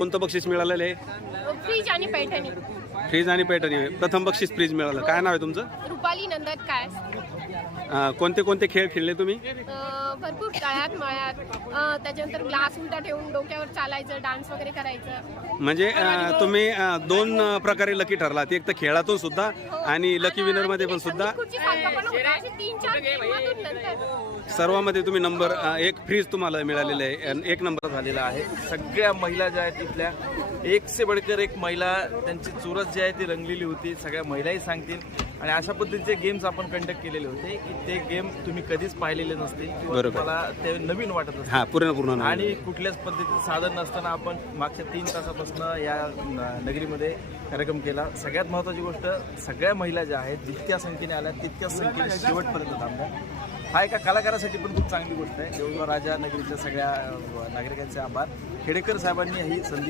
कोणतं बक्षीस मिळालेलं आहे? फ्रीज आणि पैठणी. फ्रीज आणि पैठणी. प्रथम बक्षीस फ्रीज मिळालं. काय नाव आहे तुमचं? रुपाली नंदत काय. कोणते कोणते खेळ खेळले तुम्ही? भरपूर तळ्यात मळ्यात, त्याच्यानंतर ग्लास उलटा ठेवून डोक्यावर चालायचं, डान्स वगैरे करायचं. म्हणजे तुम्ही दोन प्रकारे लकी ठरलात, एक तर खेळातून सुद्धा आणि लकी विनर मध्ये पण सुद्धा. सर्वांमध्ये तुम्ही नंबर एक फ्रीज तुम्हाला मिळालेलं आहे आणि एक नंबर झालेला आहे. सगळ्या महिला ज्या आहेत इथल्या एक से बडकर एक महिला, त्यांची चुरस जी आहे ती रंगलेली होती. सगळ्या महिलाही सांगतील. आणि अशा पद्धतीचे गेम्स आपण कंडक्ट केलेले होते की ते गेम तुम्ही कधीच पाहिलेले नसतील किंवा तुम्हाला ते नवीन वाटत असतील. हा, पूर्ण आणि कुठल्याच पद्धतीचं साधन नसताना आपण मागच्या 3 तासापासून या नगरीमध्ये कार्यक्रम केला. सगळ्यात महत्त्वाची गोष्ट, सगळ्या महिला ज्या आहेत जितक्या संख्येने आल्या तितक्याच संख्येने शेवटपर्यंत थांबल्या. हा एका कलाकारासाठी पण खूप चांगली गोष्ट आहे. देऊळगाव राजा नगरीच्या सगळ्या नागरिकांचे आभार. खेडेकर साहेबांनी ही संधी